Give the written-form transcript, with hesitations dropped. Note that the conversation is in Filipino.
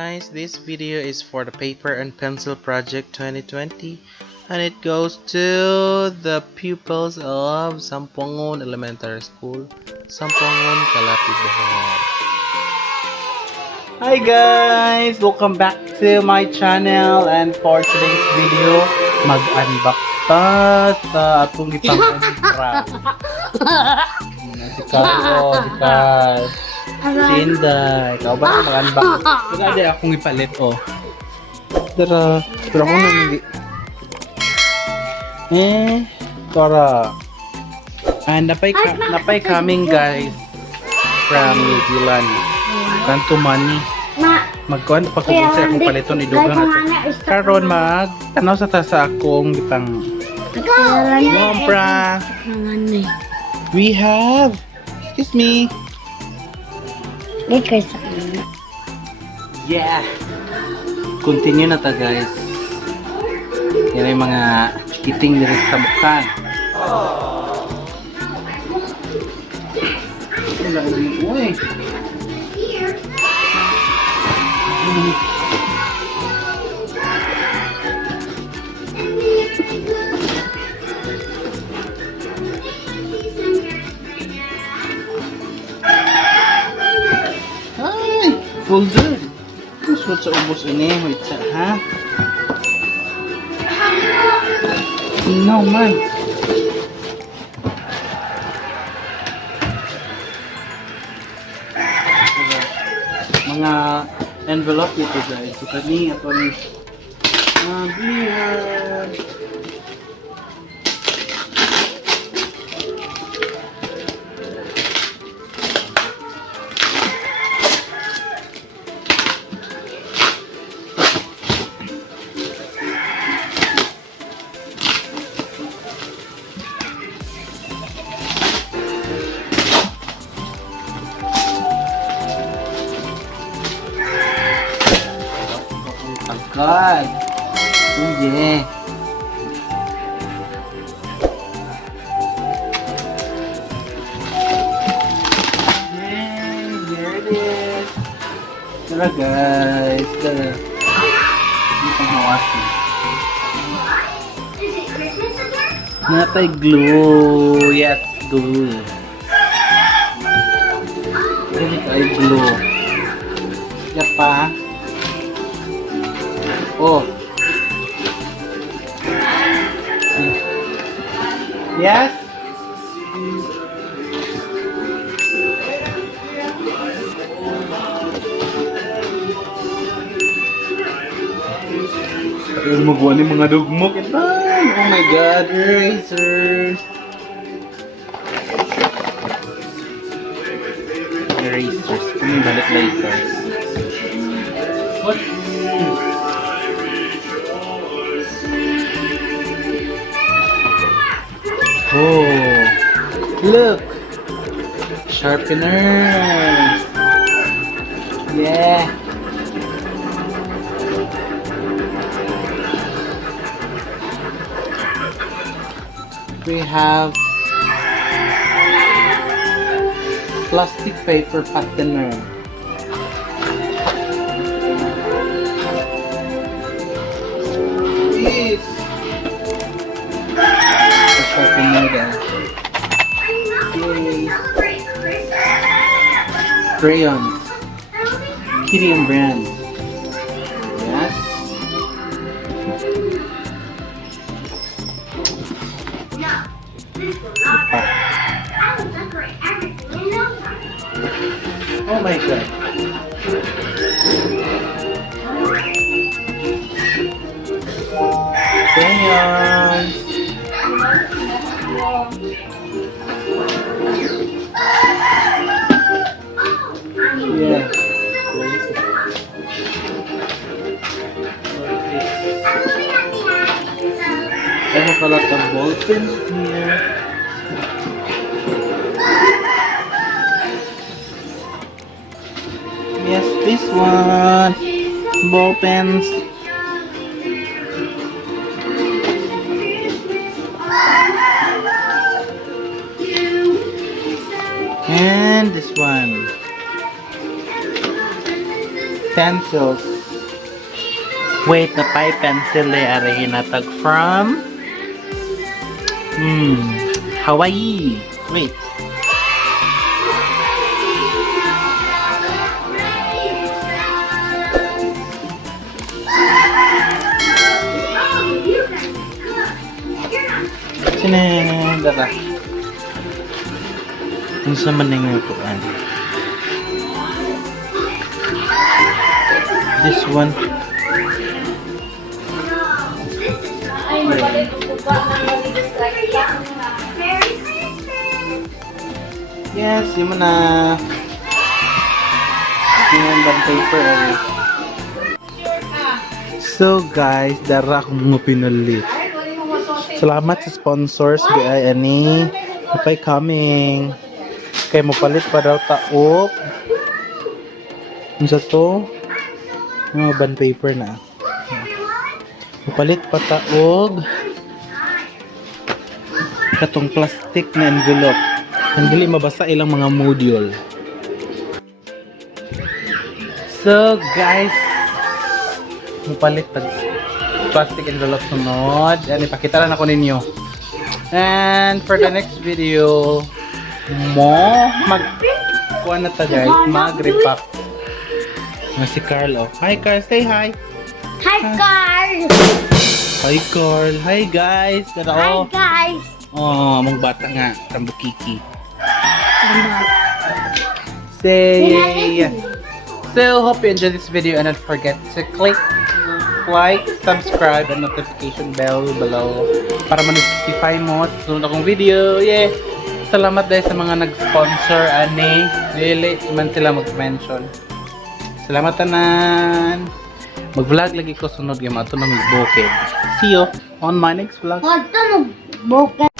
guys, this video is for the paper and pencil project 2020 and it goes to the pupils of Sampungon Elementary School, Sampungon, Calapi, Bohol. Hi guys! Welcome back to my channel, and for today's video, mag-unbox ta sa atong gipang-unbox. Si Carlo, si Car, si Inday. Ikaw ba na mag-unbox? Wala din akong ipalit, oh. Tara, pero ako nang tara. And napay coming guys from New Zealand. Kanto money. Magkuhan pa ko sa akong paliton idugang ako. Karon tanaw sa ta sa akong gipang Mompra. We have, excuse me. Yeah. Continue na ta guys. Yan ay mga kiting diri sa bukan. Wala din uy. Ay, folder. Terus what's sa ubos ini? Wait sa, ha? No man. Mga envelope ito guys. So kani atong mabihan. God. Oh yeah. Yay, there it is. Tara guys. Tara. Hindi pang hawasin. Natay glue. Yes, glue. Natay glue. Yan pa. Oh. Yes. Ayun magawa ni mga dugmok ito. Oh my god, erasers. Erasers. Balik later. What? Oh, look, sharpeners. Yeah. We have plastic paper patterner. Yes. Sharpener there. Yay. Crayons. Kitty and brand. Yes. Oh my god. Crayons. Yeah. I have a lot of ball pens here. Yes, this one. Ball pens. And this one. Pencils. Wait, na pay pencil eh. Are hinatag from Hawaii. Wait. Sini, dara. Ano sa maning kuan? This one. Ay, mabalik ko pa ng mali-distract lang. Yes, yun mo na. Yun ang paper. So guys, dara akong mga pinalit. Salamat sa sponsors gay ani. Napay coming. Kay mo palit pa daw taok. Ano sa to? Mga band paper na. Mapalit pa taog. Katong plastic na envelope. Hindi mabasa ilang mga module. So guys, mapalit pag plastic envelope sunod. Yan, ipakita lang ako ninyo. And for the next video, kuha na ta guys, mag-repack. Na si Carl, oh. Hi Carl, say hi. Hi, Carl! Hi Carl. Hi guys. Kada Hi, oh. guys! Oh, among bata nga, Rambukiki. Say. So, hope you enjoyed this video and don't forget to click like, subscribe, and notification bell below para ma-notify mo sa sunod akong video. Yeah! Salamat dahil sa mga nag-sponsor, ani. Really, man sila mag-mention. Salamat tanan. Mag-vlog lagi ko sunod yung mga ito na may bukid. See you on my next vlog. Huwag ka mag-bukas.